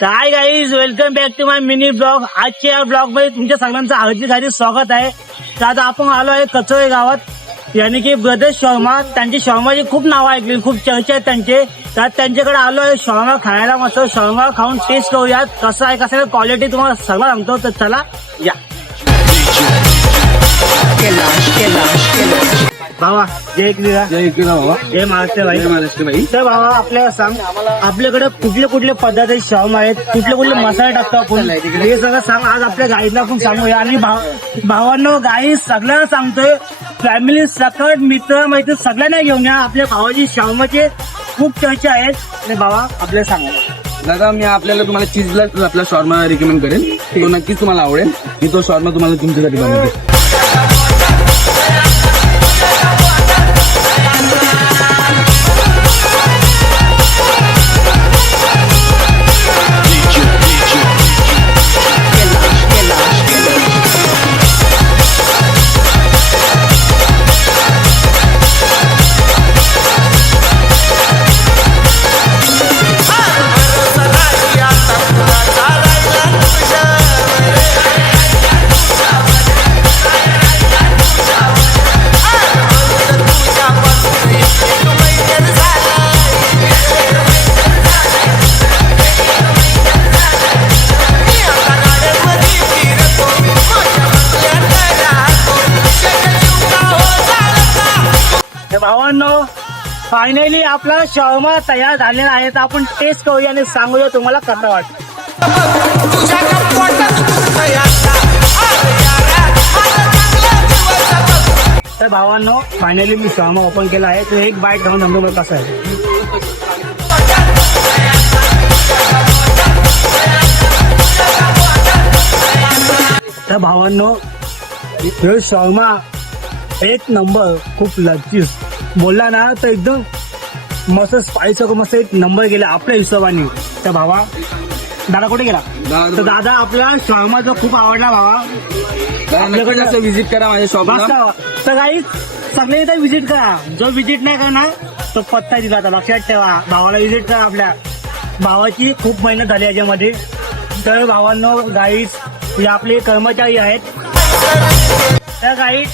काय guys, welcome back to my mini blog. आजच्या या ब्लॉग मध्ये तुमच्या सगळ्यांचं हार्दिक स्वागत आहे. तर आता आपण आलो आहे कचोळे गावात, यानी की ब्रदर्स शॉर्मा. त्यांची शॉर्माची खूप नावं ऐकली, खूप चर्चा आहेत त्यांचे. तर त्यांच्याकडे आलो आहे शॉर्मा खायला. मस्त शॉर्मा खाऊन टेस्ट करूयात कसं आहे, कसं क्वालिटी तुम्हाला सगळं सांगतो. तर चला या भावा. जय एकविरा. बाबा. जय महाराष्ट्र भाई. जय महाराष्ट्र भाई. तर भावा आपल्याला सांग, आपल्याकडे कुठले कुठले पदार्थ शॉर्मा आहेत, कुठले कुठले मसाले टाकतो आपण, हे सगळं सांग. आज आपल्या गाईला पण सांगूया. आणि भावांनो, गाई सगळ्यांना सांगतोय, फॅमिली सकट मित्र मैत्री सगळ्यांना घेऊन या. आपल्या भावाची शॉर्माचे खूप चर्चा आहेत. आणि भावा आपल्याला सांगा. दादा, मी आपल्याला तुम्हाला चीजला आपला शॉर्मा रिकमेंड करेल. तो नक्कीच तुम्हाला आवडेल. मी तो शॉर्मा तुम्हाला तुमच्यासाठी बनवतो. भावांनो, फायनली आपला शॉर्मा तयार झालेला आहे. तर आपण टेस्ट करूया आणि सांगूया तुम्हाला कसं वाटतं. तर भावांनो, फायनली मी शॉर्मा ओपन केला आहे. तर एक बाईट खाऊन नंतर मला कसं आहे. तर भावांनो, हे शॉर्मा एक नंबर, खूप लजीज. बोलला ना तर एकदम मस्त स्पाइस, मस्त एक नंबर गेला आपल्या हिशोबाने. तर भावा, दादा कुठे गेला? तर दादा आपला शॉर्मा जो खूप आवडला भावा. आपल्याकडे व्हिजिट करा माझ्या शॉपला. तर काही सगळे इथे व्हिजिट करा. जो व्हिजिट नाही करणार तो पत्ता दिला. आता लक्षात ठेवा, भावाला व्हिजिट करा. आपल्या भावाची खूप मेहनत झाली याच्यामध्ये. तर भावांनो, गाईज हे आपले कर्मचारी आहेत. तर गाईज,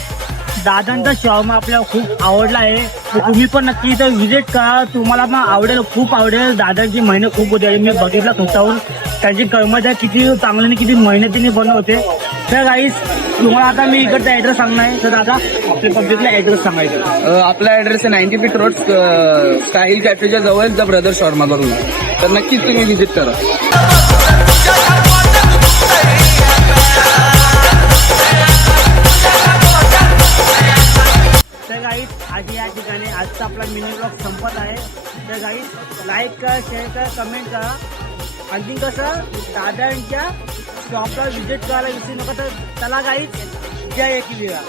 दादांचा शॉर्मा आपल्याला खूप आवडला आहे. तुम्ही पण नक्की इथं व्हिजिट करा, तुम्हाला पण आवडेल, खूप आवडेल. दादांची मेहनत खूप होती. मी बघितलं स्वतःहून त्यांची कर्मचारी किती चांगल्याने किती मेहनतीने बनवते. तर गाईस, तुम्हाला आता मी इकडचा ऍड्रेस सांगणार आहे. तर दादा आपल्या पब्लिकला ऍड्रेस सांगायचं. आपला ऍड्रेस आहे 90 फीट रोड, स्टाईल कॅफेच्या जवळ द ब्रदर शॉर्मा करून. तर नक्कीच तुम्ही व्हिजिट करा. आज या ठिकाणी आजचा आपला मिनी ब्लॉग संपत आहे. तर गाईज, लाईक करा, शेअर करा, कमेंट करा. आणखी कसं दादांच्या शॉपला व्हिजिट करायला विसरू नका. तर चला गाईज, जय एकविरा.